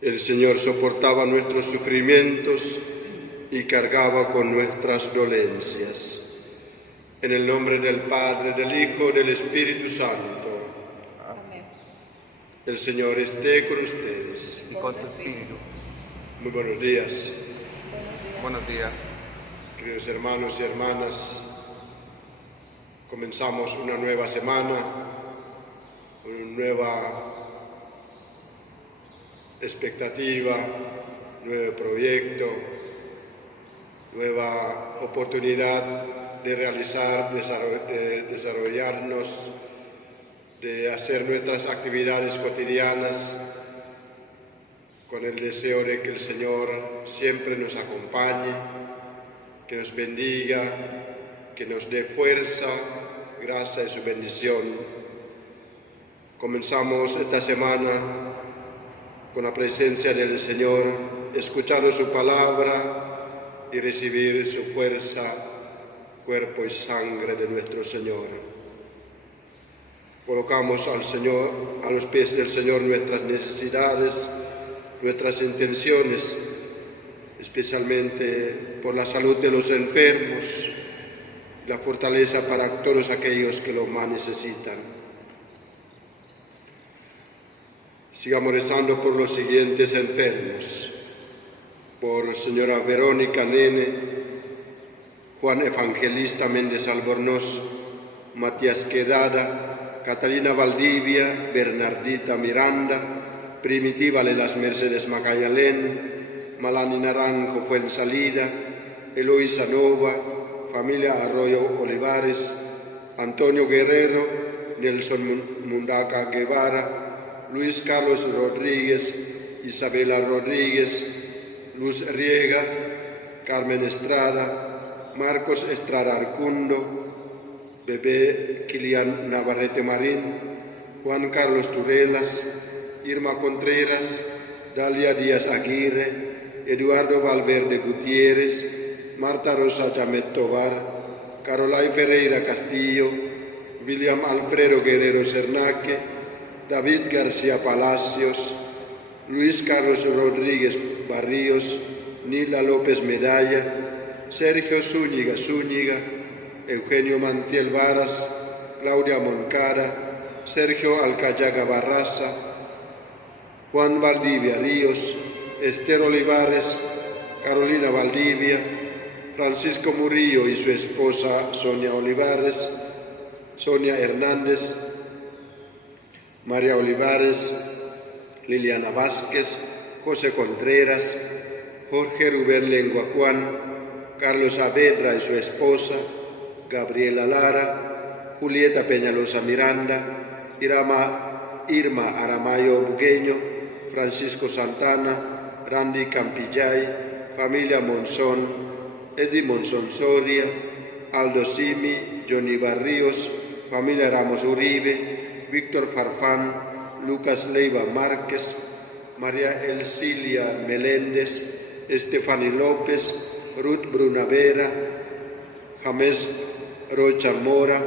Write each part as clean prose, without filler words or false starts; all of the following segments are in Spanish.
El Señor soportaba nuestros sufrimientos y cargaba con nuestras dolencias. En el nombre del Padre, del Hijo y del Espíritu Santo. Amén. El Señor esté con ustedes. Y con tu espíritu. Muy buenos días. Buenos días. Queridos hermanos y hermanas, comenzamos una nueva semana, una nueva expectativa, nuevo proyecto, nueva oportunidad de realizar, de desarrollarnos, de hacer nuestras actividades cotidianas con el deseo de que el Señor siempre nos acompañe, que nos bendiga, que nos dé fuerza, gracia y su bendición. Comenzamos esta semana con la presencia del Señor, escuchando su palabra y recibir su fuerza, cuerpo y sangre de nuestro Señor. Colocamos al Señor, a los pies del Señor, nuestras necesidades, nuestras intenciones, especialmente por la salud de los enfermos y la fortaleza para todos aquellos que lo más necesitan. Sigamos rezando por los siguientes enfermos: por señora Verónica Nene, Juan Evangelista Méndez Albornoz, Matías Quedada, Catalina Valdivia, Bernardita Miranda, Primitiva de las Mercedes Macayalén, Malani Naranjo Fuensalida, Eloísa Nova, familia Arroyo Olivares, Antonio Guerrero, Nelson Mundaca Guevara, Luis Carlos Rodríguez, Isabela Rodríguez, Luz Riega, Carmen Estrada, Marcos Estrada Arcundo, Bebé Kilian Navarrete Marín, Juan Carlos Turelas, Irma Contreras, Dalia Díaz Aguirre, Eduardo Valverde Gutiérrez, Marta Rosa Yamet Tobar, Carolay Ferreira Castillo, William Alfredo Guerrero Cernaque, David García Palacios, Luis Carlos Rodríguez Barríos, Nila López Medalla, Sergio Zúñiga, Eugenio Manciel Varas, Claudia Moncara, Sergio Alcayaga Barraza, Juan Valdivia Ríos, Esther Olivares, Carolina Valdivia, Francisco Murillo y su esposa Sonia Olivares, Sonia Hernández, María Olivares, Liliana Vázquez, José Contreras, Jorge Rubén Lenguacuán, Carlos Saavedra y su esposa, Gabriela Lara, Julieta Peñalosa Miranda, Irma Aramayo Bugueño, Francisco Santana, Randy Campillay, familia Monzón, Eddie Monzón Soria, Aldo Simi, Johnny Barríos, familia Ramos Uribe, Víctor Farfán, Lucas Leiva Márquez, María Elcilia Meléndez, Estefani López, Ruth Brunavera, James Rocha Mora,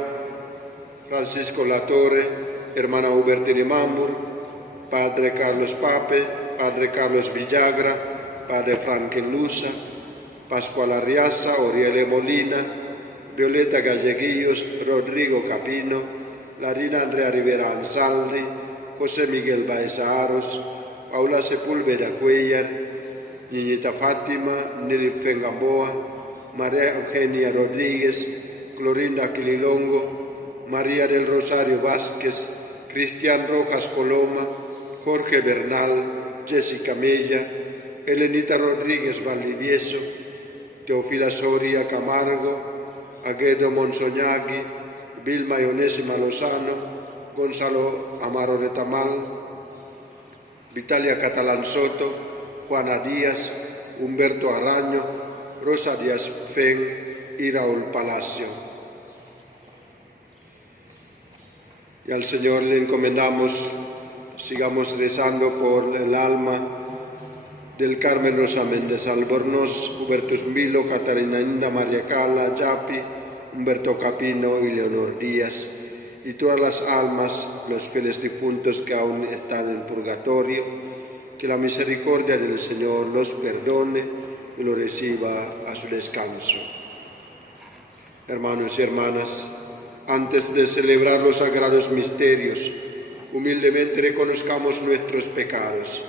Francisco Latorre, hermana Hubertini Mamur, Padre Carlos Pape, Padre Carlos Villagra, Padre Franken Lusa, Pascual Arriaza, Oriele Molina, Violeta Galleguillos, Rodrigo Capino, Larina Andrea Rivera Ansaldi, José Miguel Baeza Aros, Paula Sepúlveda Cuellar, Niñita Fátima, Nili Fengamboa, María Eugenia Rodríguez, Clorinda Quililongo, María del Rosario Vázquez, Cristian Rojas Coloma, Jorge Bernal, Jessica Mella, Elenita Rodríguez Valdivieso, Teofila Soria Camargo, Aguedo Monsoñagui, Vilma Ionésima Lozano, Gonzalo Amaro Retamal, Vitalia Catalán Soto, Juana Díaz, Humberto Araño, Rosa Díaz Fen y Raúl Palacio. Y al Señor le encomendamos, sigamos rezando por el alma del Carmen Rosa Méndez Albornoz, Hubertus Milo, Catarina Inda, María Cala, Yapi, Humberto Capino y Leonor Díaz, y todas las almas, los fieles difuntos que aún están en purgatorio, que la misericordia del Señor los perdone y los reciba a su descanso. Hermanos y hermanas, antes de celebrar los sagrados misterios, humildemente reconozcamos nuestros pecados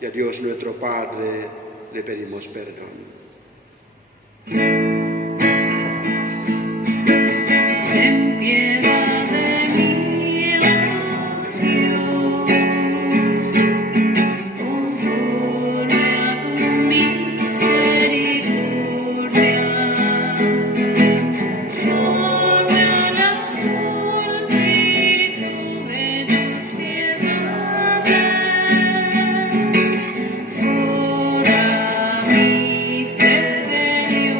y a Dios nuestro Padre le pedimos perdón. Ten piedad de mí, oh Dios, conforme a tu misericordia, conforme a la multitud de tus piedades, borra mis rebeliones.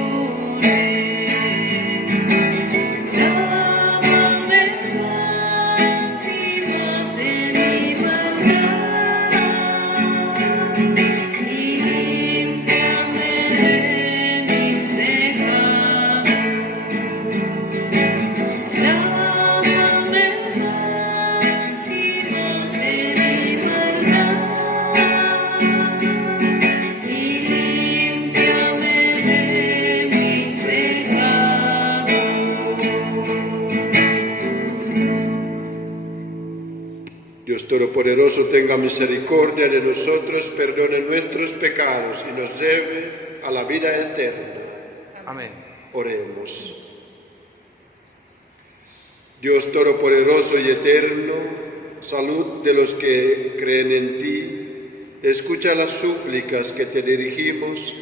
Dios Todopoderoso tenga misericordia de nosotros, perdone nuestros pecados y nos lleve a la vida eterna. Amén. Oremos. Dios Todopoderoso y eterno, salud de los que creen en ti, escucha las súplicas que te dirigimos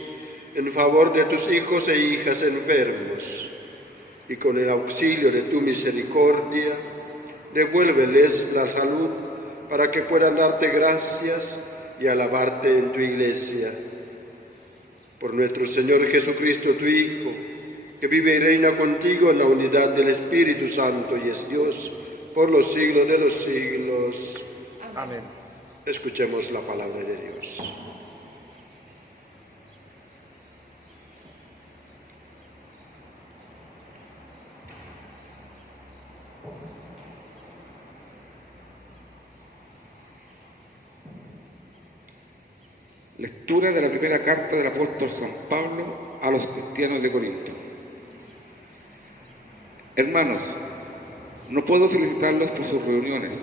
en favor de tus hijos e hijas enfermos, y con el auxilio de tu misericordia, devuélveles la salud para que puedan darte gracias y alabarte en tu iglesia. Por nuestro Señor Jesucristo, tu Hijo, que vive y reina contigo en la unidad del Espíritu Santo y es Dios por los siglos de los siglos. Amén. Escuchemos la palabra de Dios. Lectura de la primera carta del apóstol San Pablo a los cristianos de Corinto. Hermanos, no puedo felicitarlos por sus reuniones,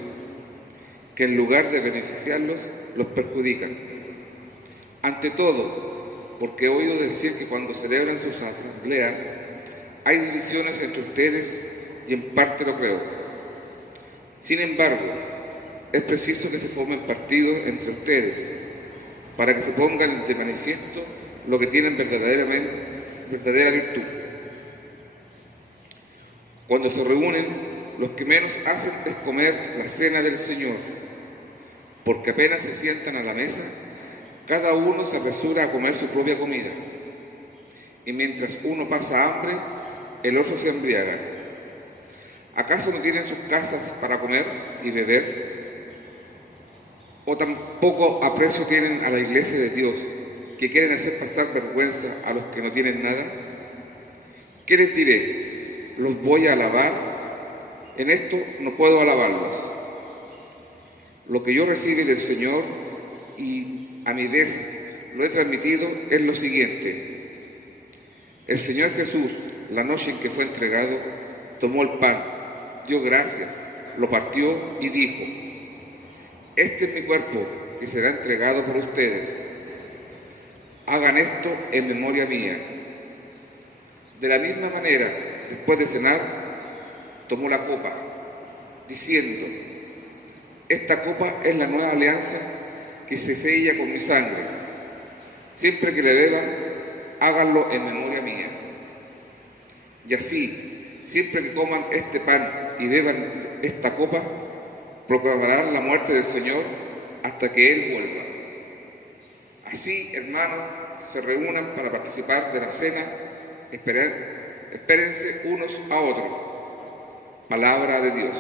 que en lugar de beneficiarlos, los perjudican. Ante todo, porque he oído decir que cuando celebran sus asambleas, hay divisiones entre ustedes y en parte lo creo. Sin embargo, es preciso que se formen partidos entre ustedes, para que se pongan de manifiesto lo que tienen verdadera virtud. Cuando se reúnen, los que menos hacen es comer la cena del Señor, porque apenas se sientan a la mesa, cada uno se apresura a comer su propia comida, y mientras uno pasa hambre, el otro se embriaga. ¿Acaso no tienen sus casas para comer y beber? ¿O tampoco aprecio tienen a la iglesia de Dios, que quieren hacer pasar vergüenza a los que no tienen nada? ¿Qué les diré? ¿Los voy a alabar? En esto no puedo alabarlos. Lo que yo recibí del Señor y a mi vez lo he transmitido es lo siguiente. El Señor Jesús, la noche en que fue entregado, tomó el pan, dio gracias, lo partió y dijo: este es mi cuerpo que será entregado por ustedes. Hagan esto en memoria mía. De la misma manera, después de cenar, tomó la copa, diciendo: esta copa es la nueva alianza que se sella con mi sangre. Siempre que le beban, háganlo en memoria mía. Y así, siempre que coman este pan y beban esta copa, proclamarán la muerte del Señor hasta que Él vuelva. Así, hermanos, se reúnan para participar de la cena, espérense unos a otros. Palabra de Dios.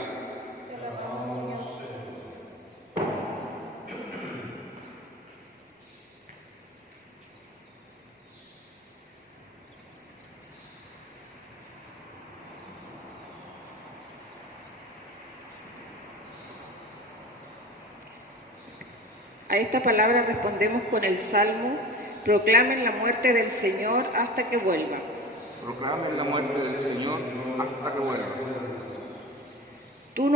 A esta palabra respondemos con el Salmo: proclamen la muerte del Señor hasta que vuelva. Proclamen la muerte del Señor hasta que vuelva. Tú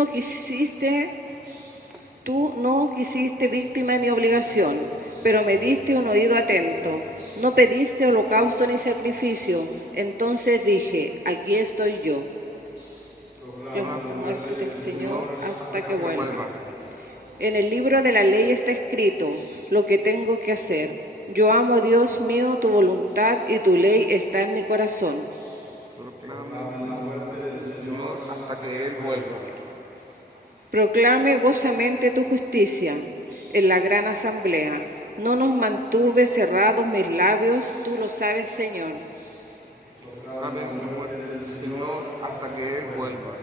no quisiste víctima ni obligación, pero me diste un oído atento. No pediste holocausto ni sacrificio. Entonces dije: aquí estoy yo. Proclamen la muerte del Señor hasta que vuelva. En el libro de la ley está escrito lo que tengo que hacer. Yo amo, Dios mío, tu voluntad y tu ley está en mi corazón. Proclamen la muerte del Señor hasta que Él vuelva. Proclame gozamente tu justicia en la gran asamblea. No nos mantuve cerrados mis labios, tú lo sabes, Señor. Proclamen la muerte del Señor hasta que Él vuelva.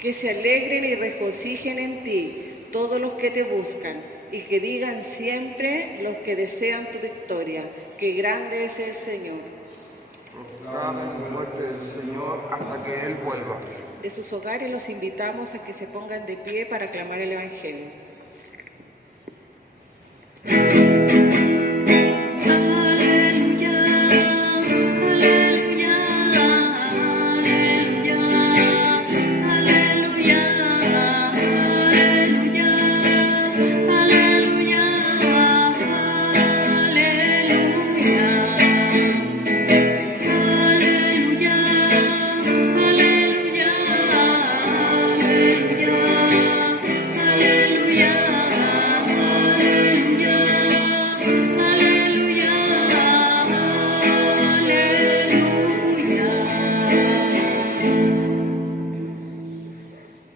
Que se alegren y regocijen en ti todos los que te buscan, y que digan siempre los que desean tu victoria, que grande es el Señor. Proclamen la muerte del Señor hasta que Él vuelva. De sus hogares los invitamos a que se pongan de pie para aclamar el Evangelio.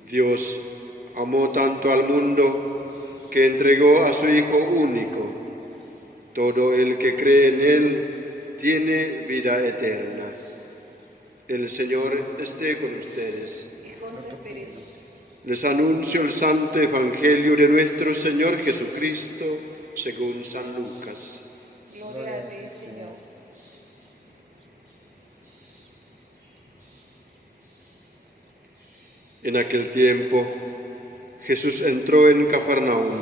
Dios amó tanto al mundo que entregó a su Hijo único. Todo el que cree en Él tiene vida eterna. El Señor esté con ustedes. Les anuncio el santo Evangelio de nuestro Señor Jesucristo según San Lucas. Gloria a ti, Señor. En aquel tiempo, Jesús entró en Cafarnaúm.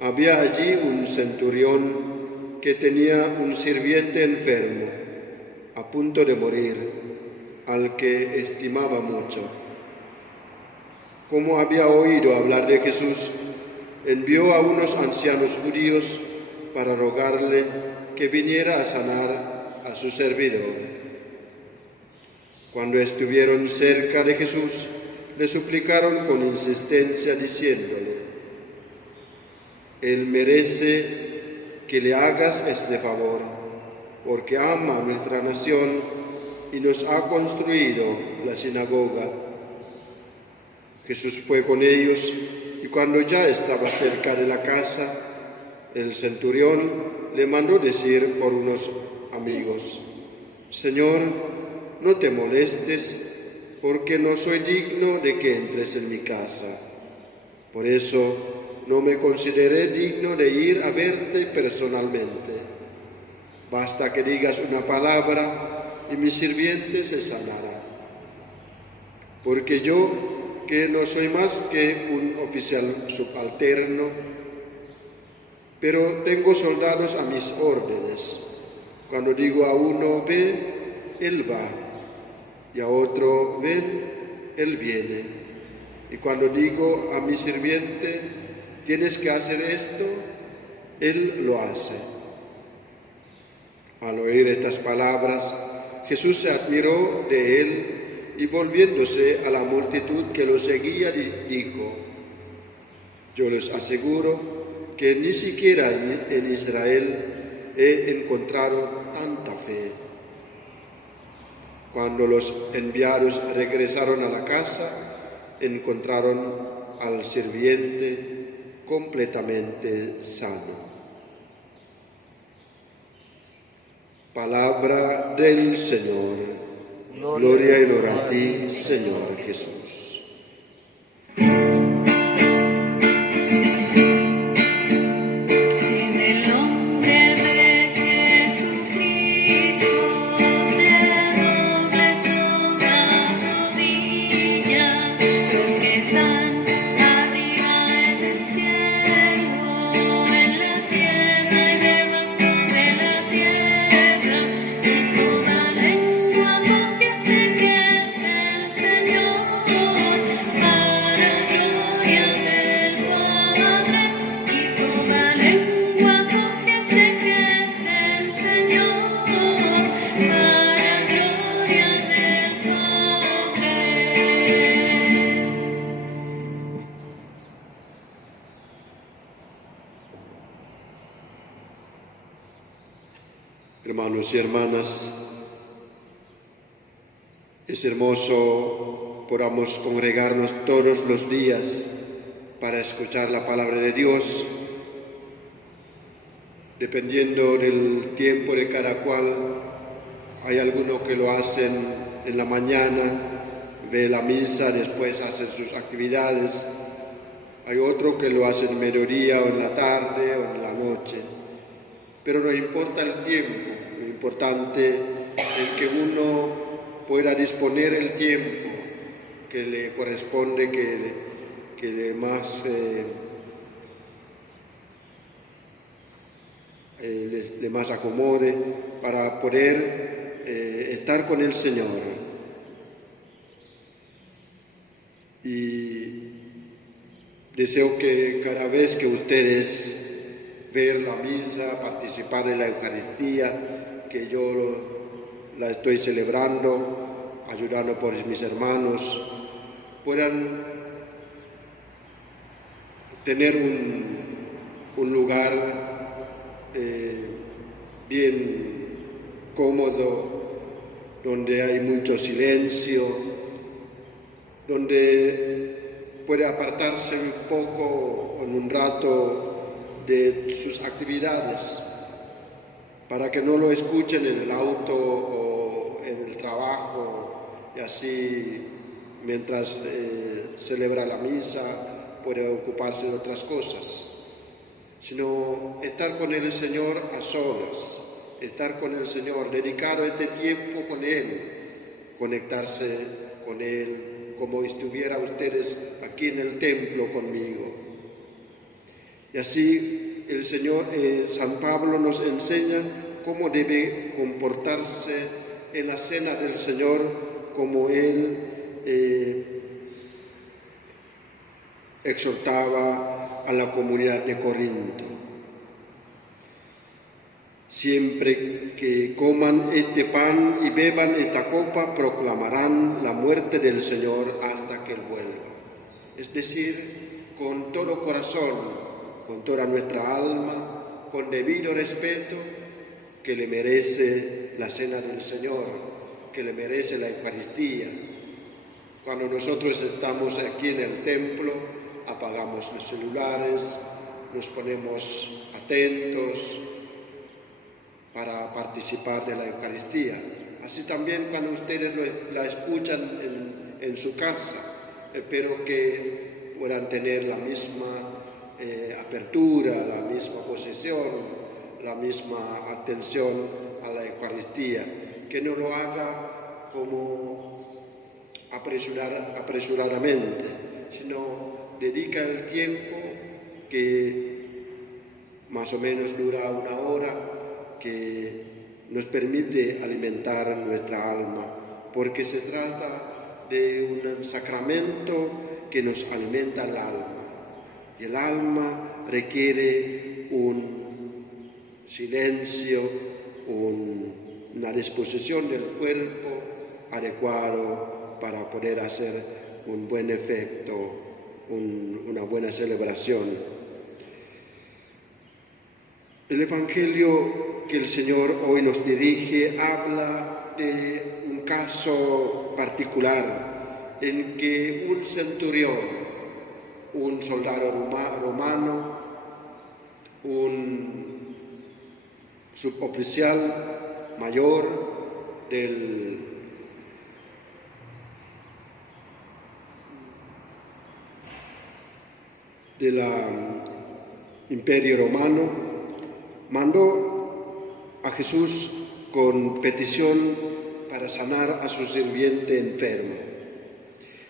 Había allí un centurión que tenía un sirviente enfermo, a punto de morir, al que estimaba mucho. Como había oído hablar de Jesús, envió a unos ancianos judíos para rogarle que viniera a sanar a su servidor. Cuando estuvieron cerca de Jesús, le suplicaron con insistencia diciéndole: Él merece que le hagas este favor, porque ama a nuestra nación y nos ha construido la sinagoga. Jesús fue con ellos y cuando ya estaba cerca de la casa, el centurión le mandó decir por unos amigos: Señor, no te molestes, porque no soy digno de que entres en mi casa. Por eso no me consideré digno de ir a verte personalmente. Basta que digas una palabra y mi sirviente se sanará. Porque yo, que no soy más que un oficial subalterno, pero tengo soldados a mis órdenes. Cuando digo a uno, ve, él va, y a otro, ven, él viene. Y cuando digo a mi sirviente, tienes que hacer esto, él lo hace. Al oír estas palabras, Jesús se admiró de él y volviéndose a la multitud que lo seguía, dijo: yo les aseguro que ni siquiera en Israel he encontrado tanta fe. Cuando los enviados regresaron a la casa, encontraron al sirviente completamente sano. Palabra del Señor. Gloria y honor a ti, Señor Jesús. En el nombre de Jesucristo se doble toda rodilla, los que están arriba en el cielo, en la tierra y debajo de la tierra, y toda lengua confiese que es el Señor, para gloria del Padre, y toda lengua confiese que es el Señor, para gloria del Padre. Hermanos y hermanas, es hermoso podamos congregarnos todos los días para escuchar la palabra de Dios. Dependiendo del tiempo de cada cual, hay algunos que lo hacen en la mañana, ve la misa, después hacen sus actividades. Hay otros que lo hacen en mediodía o en la tarde o en la noche. Pero no importa el tiempo, lo importante es que uno pueda disponer el tiempo que le corresponde, que le más le más acomode para poder estar con el Señor. Y deseo que cada vez que ustedes ver la misa, participar en la Eucaristía, que yo la estoy celebrando, ayudando por mis hermanos, puedan tener un lugar bien cómodo, donde hay mucho silencio, donde puede apartarse un poco en un rato de sus actividades, para que no lo escuchen en el auto o en el trabajo, y así mientras celebra la misa puede ocuparse de otras cosas, sino estar con el Señor a solas, estar con el Señor, dedicar este tiempo con Él, conectarse con Él, como estuviera ustedes aquí en el templo conmigo. Y así el Señor, San Pablo nos enseña cómo debe comportarse en la cena del Señor, como Él exhortaba a la comunidad de Corinto. Siempre que coman este pan y beban esta copa, proclamarán la muerte del Señor hasta que Él vuelva. Es decir, con todo corazón, con toda nuestra alma, con debido respeto que le merece la cena del Señor, que le merece la Eucaristía. Cuando nosotros estamos aquí en el templo, apagamos los celulares, nos ponemos atentos para participar de la Eucaristía. Así también cuando ustedes la escuchan en su casa, espero que puedan tener la misma apertura, la misma posesión, la misma atención a la Eucaristía, que no lo haga como apresuradamente, sino dedica el tiempo que más o menos dura una hora, que nos permite alimentar nuestra alma, porque se trata de un sacramento que nos alimenta el alma. Y el alma requiere un silencio, una disposición del cuerpo adecuado para poder hacer un buen efecto, una buena celebración. El Evangelio que el Señor hoy nos dirige habla de un caso particular en que un centurión, un soldado romano, un suboficial mayor del Imperio Romano, mandó a Jesús con petición para sanar a su sirviente enfermo.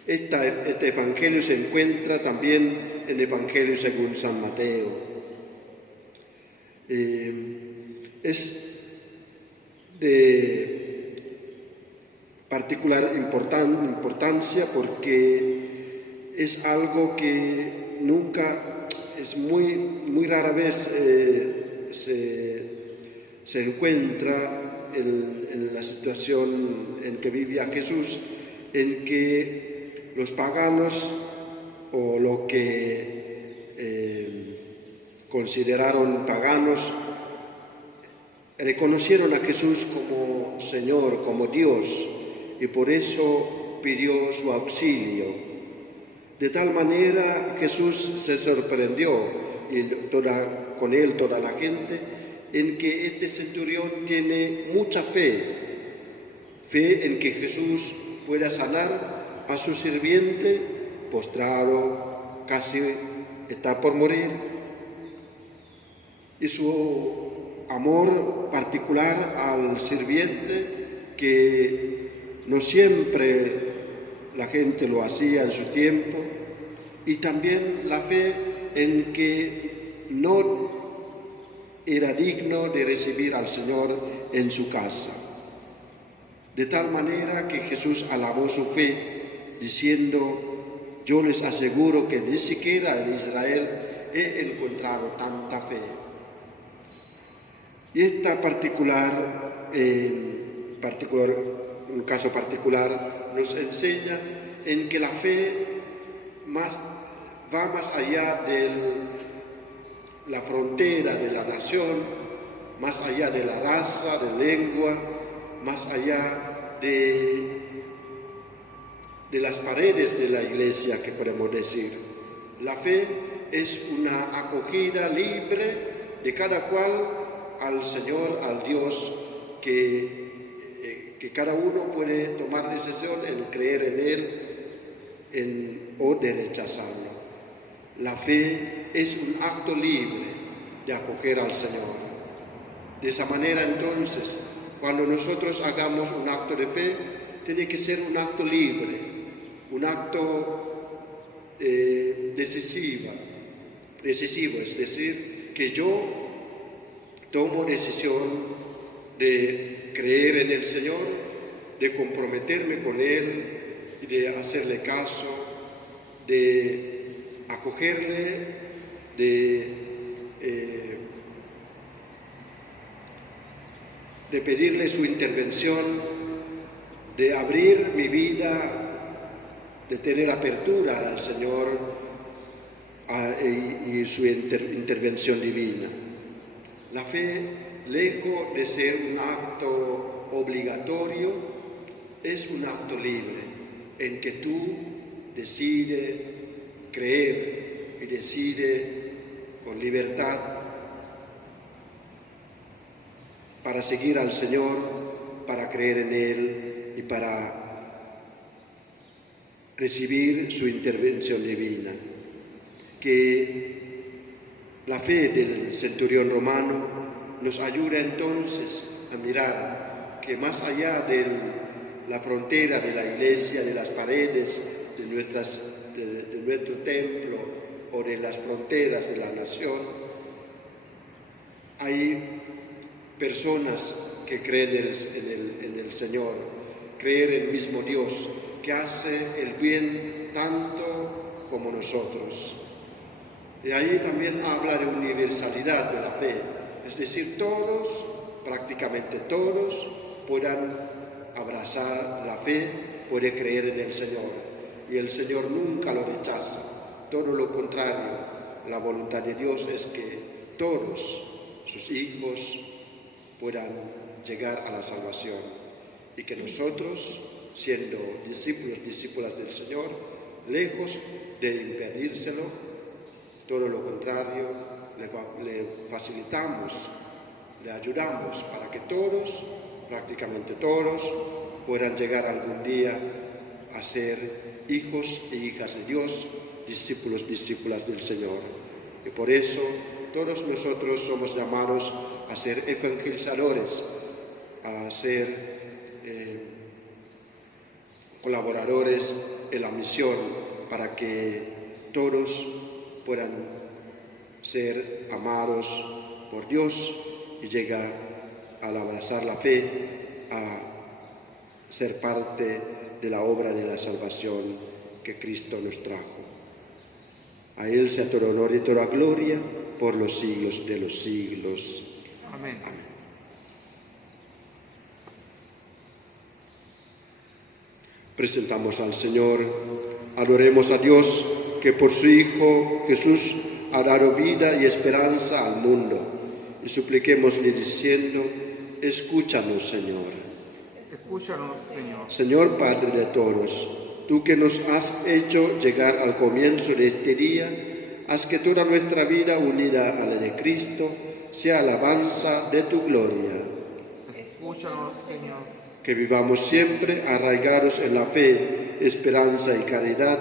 Este evangelio se encuentra también en el Evangelio según San Mateo. Es de particular importancia porque es algo que nunca, es muy rara vez se encuentra en la situación en que vivía Jesús, en que los paganos o lo que consideraron paganos reconocieron a Jesús como Señor, como Dios, y por eso pidió su auxilio. De tal manera Jesús se sorprendió, y con él toda la gente, en que este centurión tiene mucha fe en que Jesús pueda sanar a su sirviente postrado, casi está por morir, y su amor particular al sirviente, que no siempre la gente lo hacía en su tiempo, y también la fe en que no era digno de recibir al Señor en su casa. De tal manera que Jesús alabó su fe, diciendo: yo les aseguro que ni siquiera en Israel he encontrado tanta fe. Y esta un caso particular nos enseña en que la fe va más allá de la frontera de la nación, más allá de la raza, de lengua, más allá de las paredes de la iglesia, que podemos decir. La fe es una acogida libre de cada cual al Señor, al Dios, que cada uno puede tomar decisión en creer en Él o de rechazarlo. La fe es un acto libre de acoger al Señor. De esa manera, entonces, cuando nosotros hagamos un acto de fe, tiene que ser un acto libre, un acto decisivo, es decir, que yo tomo decisión de creer en el Señor, de comprometerme con Él y de hacerle caso, de acogerle, de pedirle su intervención, de abrir mi vida, de tener apertura al Señor y su intervención divina. La fe, lejos de ser un acto obligatorio, es un acto libre, en que tú decides creer y decides con libertad para seguir al Señor, para creer en Él y para recibir su intervención divina. Que la fe del centurión romano nos ayuda entonces a mirar que más allá de la frontera de la iglesia, de las paredes de nuestro templo o de las fronteras de la nación, hay personas que creen en el Señor, creer en el mismo Dios, que hace el bien tanto como nosotros. De ahí también habla de universalidad de la fe, es decir, todos, prácticamente todos, puedan abrazar la fe, pueden creer en el Señor. Y el Señor nunca lo rechaza, todo lo contrario. La voluntad de Dios es que todos sus hijos puedan llegar a la salvación y que nosotros, siendo discípulos, discípulas del Señor, lejos de impedírselo, todo lo contrario, le facilitamos, le ayudamos para que todos, prácticamente todos, puedan llegar algún día a ser hijos e hijas de Dios, discípulos, discípulas del Señor. Y por eso todos nosotros somos llamados a ser evangelizadores, a ser colaboradores en la misión, para que todos puedan ser amados por Dios y llegar al abrazar la fe a ser parte de la obra de la salvación que Cristo nos trajo. A Él sea todo honor y toda gloria por los siglos de los siglos. Amén. Amén. Presentamos al Señor, adoremos a Dios que por su Hijo Jesús ha dado vida y esperanza al mundo, y supliquémosle diciendo: escúchanos, Señor. Escúchanos, Señor. Señor Padre de todos, tú que nos has hecho llegar al comienzo de este día, haz que toda nuestra vida unida a la de Cristo sea alabanza de tu gloria. Escúchanos, Señor. Que vivamos siempre arraigados en la fe, esperanza y caridad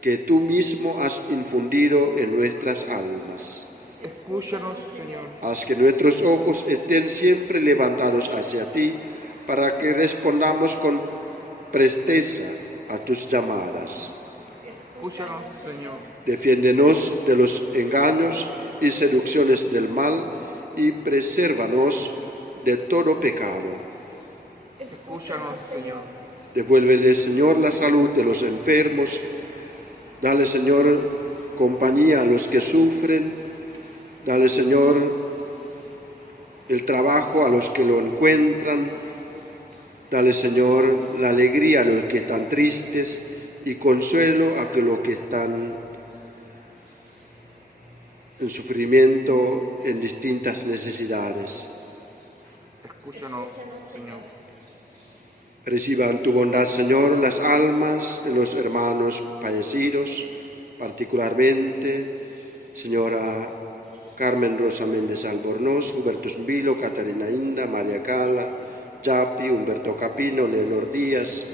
que tú mismo has infundido en nuestras almas. Escúchanos, Señor. Haz que nuestros ojos estén siempre levantados hacia ti, para que respondamos con presteza a tus llamadas. Escúchanos, Señor. Defiéndenos de los engaños y seducciones del mal y presérvanos de todo pecado. Escúchanos, Señor. Devuélvele, Señor, la salud de los enfermos. Dale, Señor, compañía a los que sufren. Dale, Señor, el trabajo a los que lo encuentran. Dale, Señor, la alegría a los que están tristes y consuelo a los que están en sufrimiento, en distintas necesidades. Escúchanos, Señor. Reciban tu bondad, Señor, las almas de los hermanos fallecidos, particularmente, Señora Carmen Rosa Méndez Albornoz, Hubertus Vilo, Catarina Inda, María Cala, Yapi, Humberto Capino, Leonor Díaz,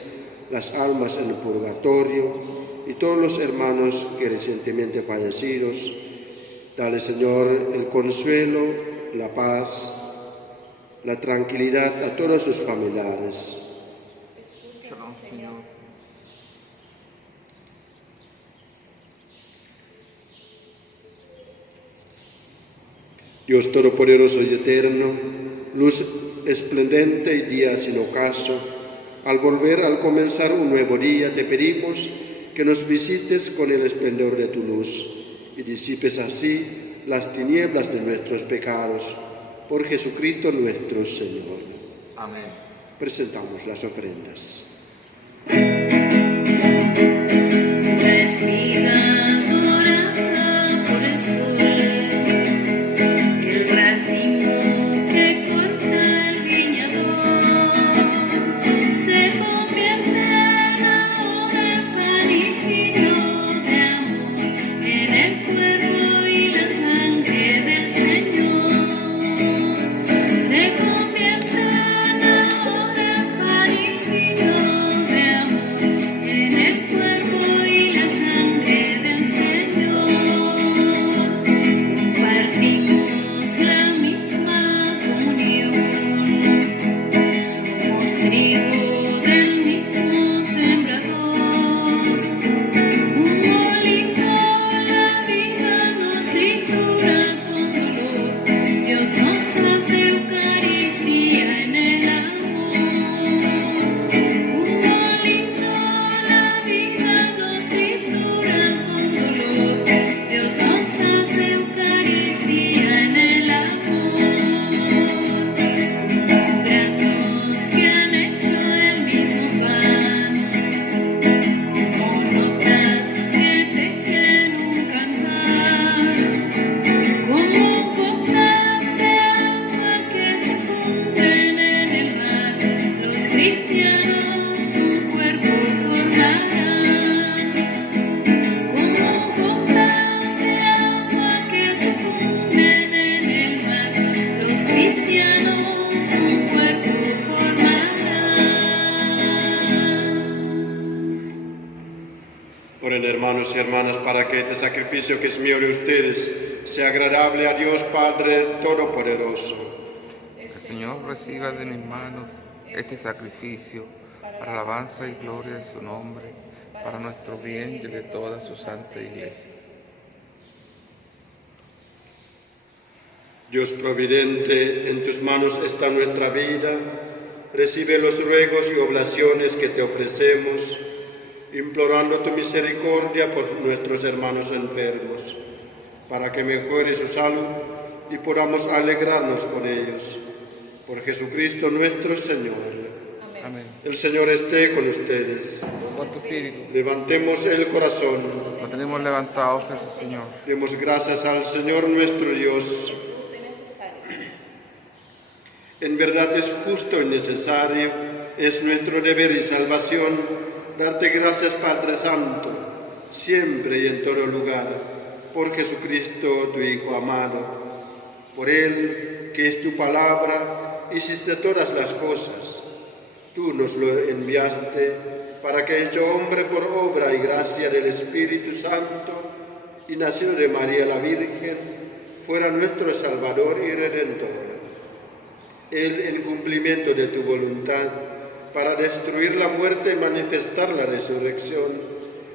las almas en el purgatorio y todos los hermanos que recientemente fallecidos. Dale, Señor, el consuelo, la paz, la tranquilidad a todos sus familiares. Escúchanos, Señor. Dios Todopoderoso y Eterno, luz esplendente y día sin ocaso, al volver, al comenzar un nuevo día, te pedimos que nos visites con el esplendor de tu luz y disipes así las tinieblas de nuestros pecados. Por Jesucristo nuestro Señor. Amén. Presentamos las ofrendas. La espiga dorada por el sol, el racimo que corta el viñador, se convierte ahora en pan y vino de amor, en el cuerpo y la sangre del Señor. Se convierte ahora en pan y vino Oren, hermanos y hermanas, para que este sacrificio que es mío de ustedes sea agradable a Dios Padre Todopoderoso. Que el Señor reciba de mis manos este sacrificio para alabanza y gloria de su nombre, para nuestro bien y el de toda su santa Iglesia. Dios providente, en tus manos está nuestra vida. Recibe los ruegos y oblaciones que te ofrecemos, implorando tu misericordia por nuestros hermanos enfermos, para que mejore su salud y podamos alegrarnos con ellos. Por Jesucristo nuestro Señor. Amén. El Señor esté con ustedes. Con tu espíritu. Levantemos el corazón. Lo tenemos levantado hacia el Señor. Demos gracias al Señor nuestro Dios. En verdad es justo y necesario, es nuestro deber y salvación, darte gracias, Padre Santo, siempre y en todo lugar, por Jesucristo, tu Hijo amado. Por Él, que es tu palabra, hiciste todas las cosas. Tú nos lo enviaste para que, hecho hombre por obra y gracia del Espíritu Santo, y nacido de María la Virgen, fuera nuestro Salvador y Redentor. Él, en cumplimiento de tu voluntad, para destruir la muerte y manifestar la resurrección,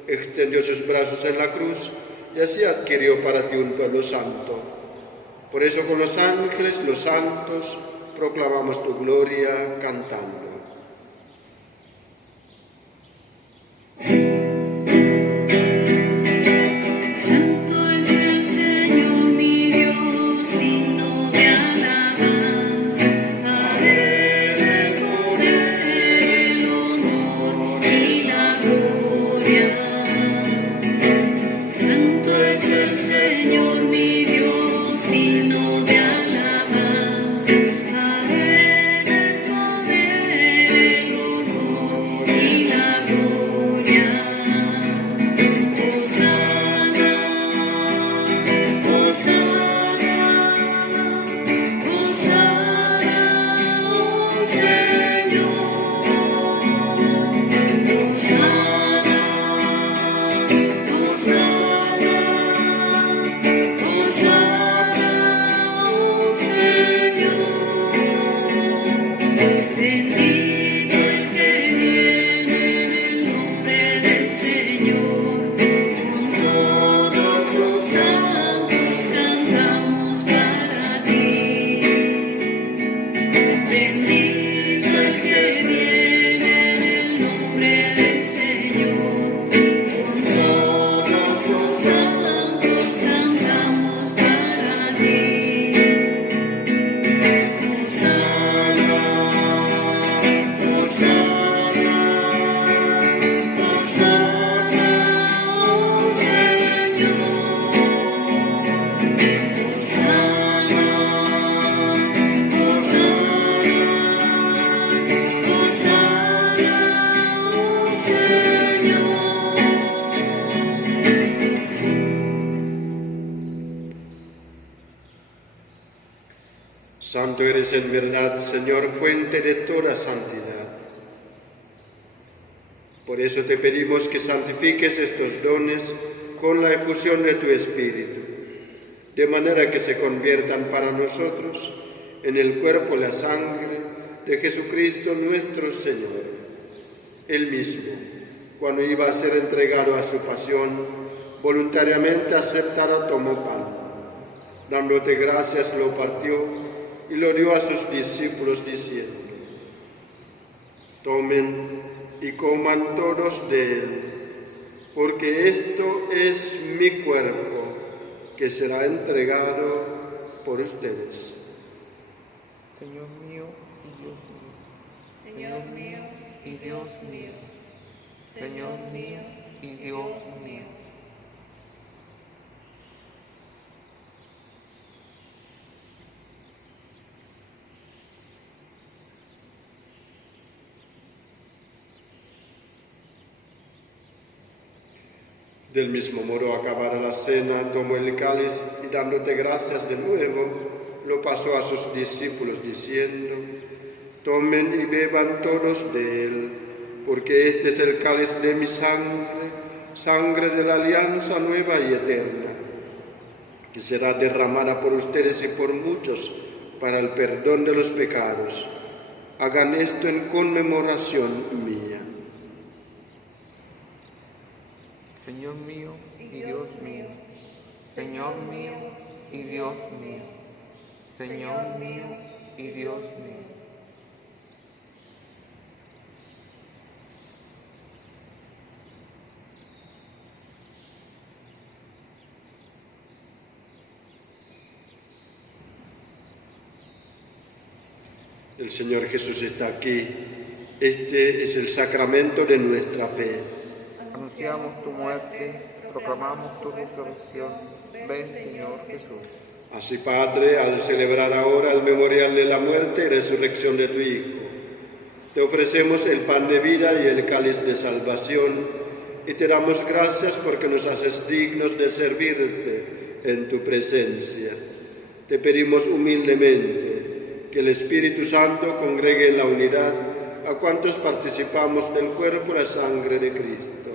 extendió sus brazos en la cruz y así adquirió para ti un pueblo santo. Por eso con los ángeles, los santos, proclamamos tu gloria cantando. Santo es el Señor mi Dios, digno de alabanza. A Él el poder, el honor y la gloria. Santo es el Señor mi Dios, digno de alabanza. A Él el poder, el honor y la gloria. Bendito el que viene en el nombre del Señor, con todos los santos cantamos para ti. Bendito el que viene en el nombre del Señor, con todos los santos cantamos para ti. Santo eres en verdad, Señor, fuente de toda santidad. Por eso te pedimos que santifiques estos dones con la efusión de tu Espíritu, de manera que se conviertan para nosotros en el cuerpo y la sangre de Jesucristo nuestro Señor. Él mismo, cuando iba a ser entregado a su pasión, voluntariamente aceptado tomó pan. Dándote gracias, lo partió y lo dio a sus discípulos diciendo: tomen y coman todos de él, porque esto es mi cuerpo, que será entregado por ustedes. Señor mío y Dios mío. Señor mío y Dios mío. Señor mío y Dios mío. Del mismo modo, acabada la cena, tomó el cáliz y dándote gracias de nuevo, lo pasó a sus discípulos diciendo: tomen y beban todos de él, porque este es el cáliz de mi sangre, sangre de la alianza nueva y eterna, que será derramada por ustedes y por muchos para el perdón de los pecados. Hagan esto en conmemoración mía. Señor mío y Dios mío, Señor mío y Dios mío, Señor mío y Dios mío. El Señor Jesús está aquí. Este es el sacramento de nuestra fe. Anunciamos tu muerte, proclamamos tu resurrección. Ven, Señor Jesús. Así, Padre, al celebrar ahora el memorial de la muerte y resurrección de tu Hijo, te ofrecemos el pan de vida y el cáliz de salvación, y te damos gracias porque nos haces dignos de servirte en tu presencia. Te pedimos humildemente que el Espíritu Santo congregue en la unidad a cuantos participamos del cuerpo y la sangre de Cristo.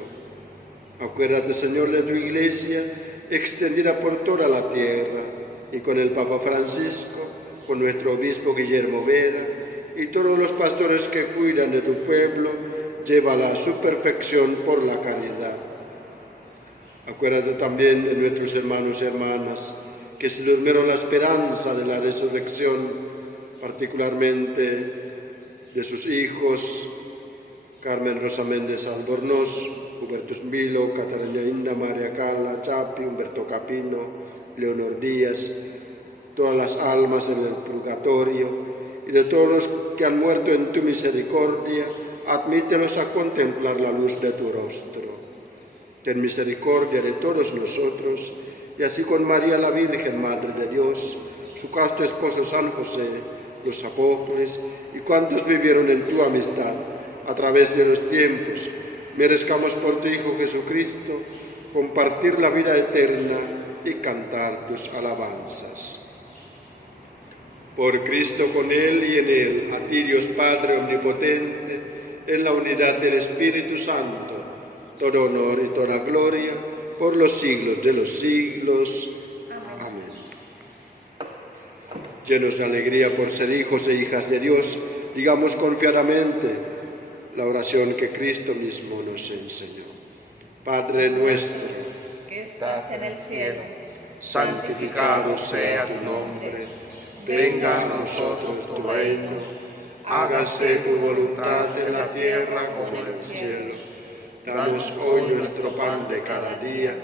Acuérdate, Señor, de tu Iglesia, extendida por toda la tierra, y con el Papa Francisco, con nuestro obispo Guillermo Vera, y todos los pastores que cuidan de tu pueblo, llévala a su perfección por la caridad. Acuérdate también de nuestros hermanos y hermanas que se durmieron la esperanza de la resurrección, particularmente de sus hijos, Carmen Rosa Méndez Albornoz, Hubertus Milo, Catalina Inda, María Carla Chapi, Humberto Capino, Leonor Díaz, todas las almas en el purgatorio, y de todos los que han muerto en tu misericordia, admítelos a contemplar la luz de tu rostro. Ten misericordia de todos nosotros, y así con María la Virgen, Madre de Dios, su casto esposo San José, los apóstoles y cuantos vivieron en tu amistad a través de los tiempos, merezcamos por tu Hijo Jesucristo compartir la vida eterna y cantar tus alabanzas. Por Cristo, con Él y en Él, a ti Dios Padre Omnipotente, en la unidad del Espíritu Santo, todo honor y toda gloria por los siglos de los siglos. Amén. Llenos de alegría por ser hijos e hijas de Dios, digamos confiadamente la oración que Cristo mismo nos enseñó. Padre nuestro, que estás en el cielo, santificado sea tu nombre, venga a nosotros tu reino, hágase tu voluntad en la tierra como en el cielo. Danos hoy nuestro pan de cada día,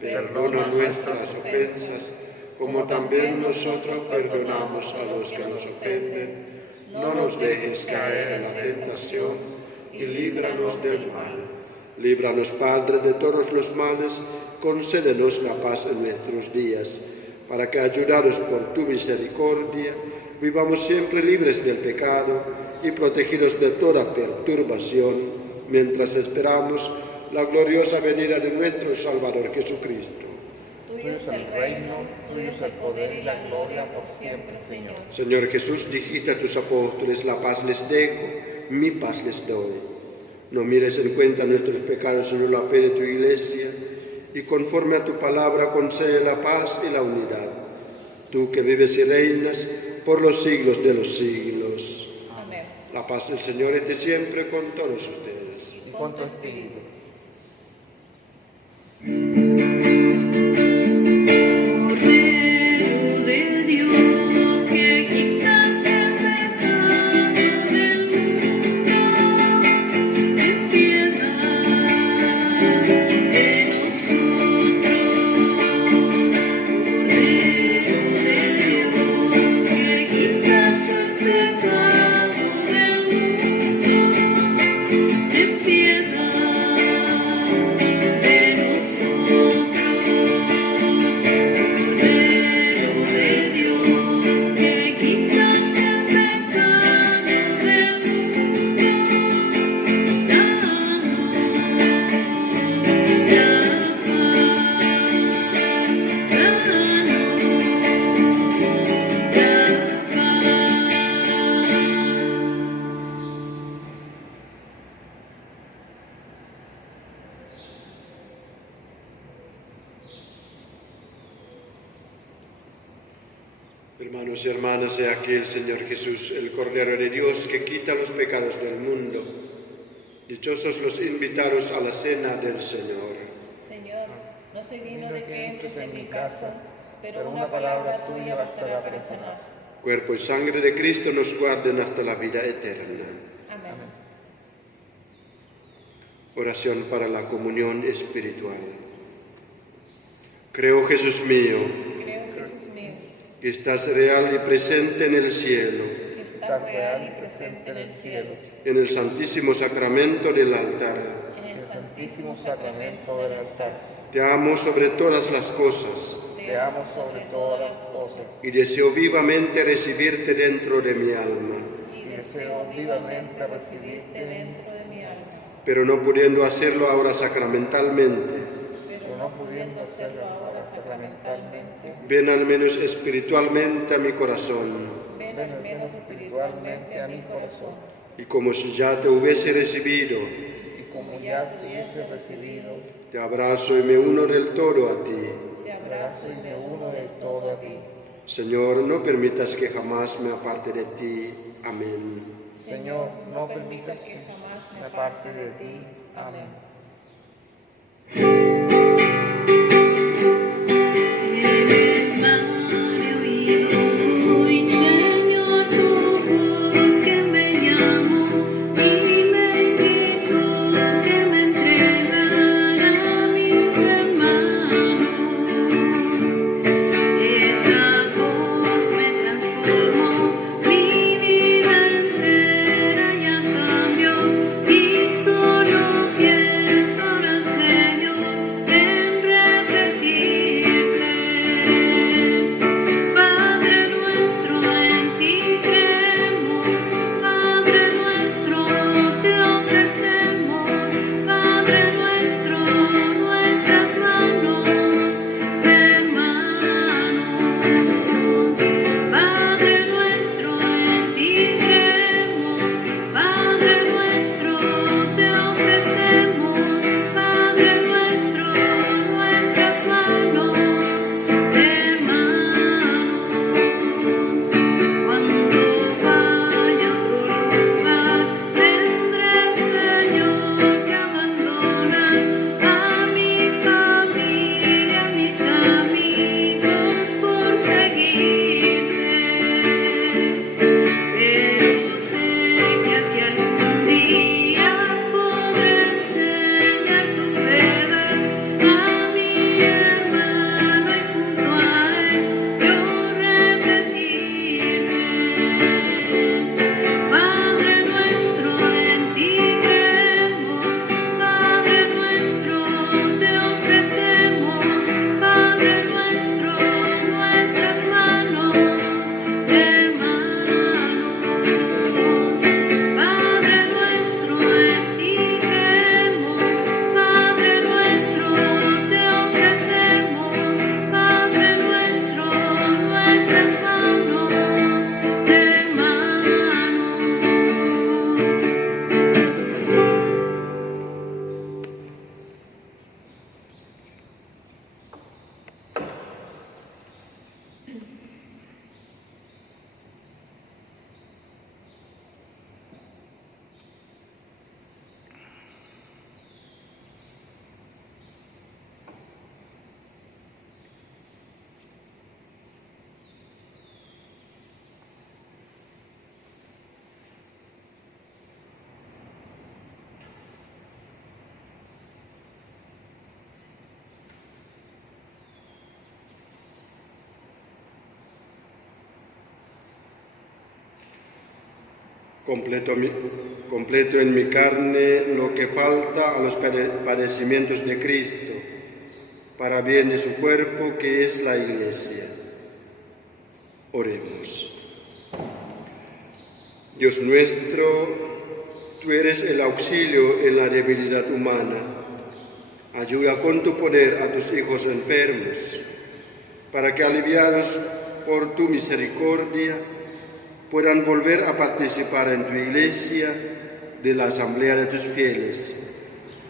perdona nuestras ofensas, como también nosotros perdonamos a los que nos ofenden. No nos dejes caer en la tentación y líbranos del mal. Líbranos, Padre, de todos los males, concédenos la paz en nuestros días, para que, ayudados por tu misericordia, vivamos siempre libres del pecado y protegidos de toda perturbación, mientras esperamos la gloriosa venida de nuestro Salvador Jesucristo. Tuyo es el reino, tuyo es el poder y la gloria por siempre, Señor. Señor Jesús, dijiste a tus apóstoles, la paz les dejo, mi paz les doy. No mires en cuenta nuestros pecados, sino la fe de tu Iglesia, y conforme a tu palabra concede la paz y la unidad. Tú que vives y reinas por los siglos de los siglos. Amén. La paz del Señor esté siempre con todos ustedes. Y con tu espíritu. Cordero de Dios, que quitas el pecado del mundo, ten piedad de nosotros. Cordero de Dios, que quitas el pecado del mundo, ten piedad. Hermanos y hermanas, he aquí el Señor Jesús, el Cordero de Dios, que quita los pecados del mundo. Dichosos los invitados a la cena del Señor. Señor, no soy digno de que entres en mi casa, pero una palabra tuya bastará para sanar. Cuerpo y sangre de Cristo nos guarden hasta la vida eterna. Amén. Oración para la comunión espiritual. Creo, Jesús mío, Creo, Jesús mío, que estás real y presente en el cielo, que estás real y presente en el cielo, en el santísimo sacramento del altar. en el santísimo sacramento del altar. Te amo sobre todas las cosas Te amo sobre todas las cosas y deseo vivamente recibirte dentro de mi alma, y deseo vivamente recibirte dentro de mi alma, pero no pudiendo hacerlo ahora sacramentalmente. pero no pudiendo hacerlo ahora sacramentalmente, Ven al menos espiritualmente a mi corazón, ven al menos espiritualmente a mi corazón, y como si ya te hubiese recibido, y como ya te hubiese recibido, te abrazo y me uno del todo a ti. te abrazo y me uno del todo a ti. Señor, no permitas que jamás me aparte de ti. Amén. Señor, no permitas que jamás me aparte de ti. Amén. En el mar he oído hoy, Señor, tu voz que me llamó y me indicó que me entregara a mis hermanos. Esa voz me transformó, mi vida entera ya cambió y solo pienso ahora, Señor, en repetirte. Padre nuestro, en ti creemos, Padre nuestro, te ofrecemos, Padre nuestro, nuestras manos de hermanos. Padre nuestro, en ti creemos, Padre nuestro, te ofrecemos, Padre nuestro, nuestras manos de hermanos. Cuando vaya a otro lugar, tendré, Señor, que abandonar a mi familia, a mis amigos por seguirte. Pero sé que hacia algún día podré enseñar tu verdad a mi hermano y junto a él yo repetirte. Padre nuestro, en ti creemos, Padre nuestro, te ofrecemos, Padre nuestro, nuestras manos de hermanos. Padre nuestro, en ti creemos, Padre nuestro, te ofrecemos, Padre nuestro, nuestras manos de hermanos. Completo en mi carne lo que falta a los padecimientos de Cristo, para bien de su cuerpo que es la Iglesia. Oremos. Dios nuestro, tú eres el auxilio en la debilidad humana. Ayuda con tu poder a tus hijos enfermos, para que aliviados por tu misericordia puedan volver a participar en tu Iglesia de la asamblea de tus fieles.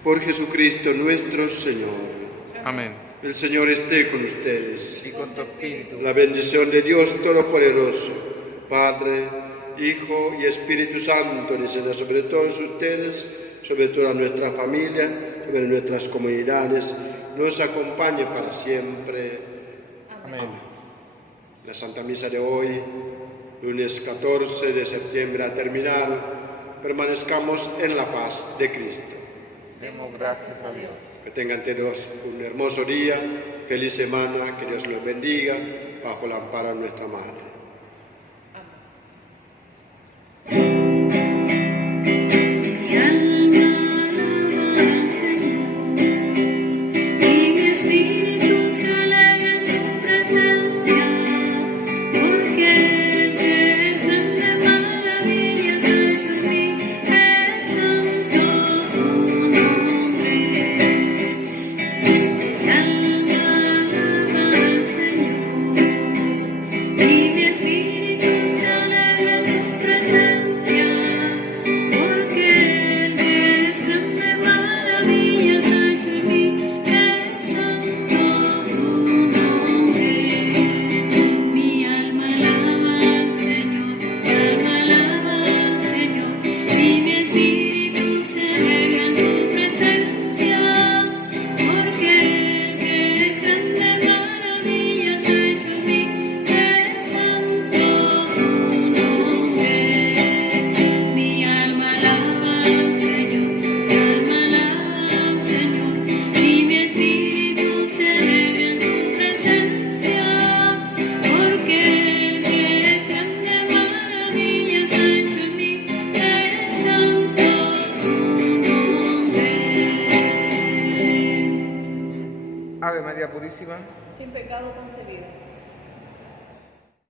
Por Jesucristo nuestro Señor. Amén. El Señor esté con ustedes. y con tu espíritu. La bendición de Dios Todopoderoso, Padre, Hijo y Espíritu Santo, descienda sobre todos ustedes, sobre toda nuestra familia, sobre nuestras comunidades, nos acompañe para siempre. Amén. La Santa Misa de hoy, lunes 14 de septiembre, ha terminado. Permanezcamos en la paz de Cristo. Demos gracias a Dios. Que tengan todos un hermoso día, feliz semana, que Dios los bendiga, bajo el amparo de nuestra Madre. Mi alma alaba al Señor, y mi espíritu se alegra en su presencia, porque el que es grande maravillas ha hecho en mí, es santo su nombre. Mi alma alaba al Señor, y mi espíritu se alegra en su presencia, porque el que es grande maravillas ha hecho en mí, es santo su nombre. Mi alma alaba al Señor, mi alma alaba al Señor, y mi espíritu se alegra en su presencia, porque el que es grande maravillas ha hecho en mí, es santo su nombre. Mi alma alaba al Señor, mi alma alaba al Señor, y mi espíritu se alegra en su presencia, porque el que es grande maravillas ha hecho en mí, es santo su nombre. Ave María Purísima. Sin pecado concebido.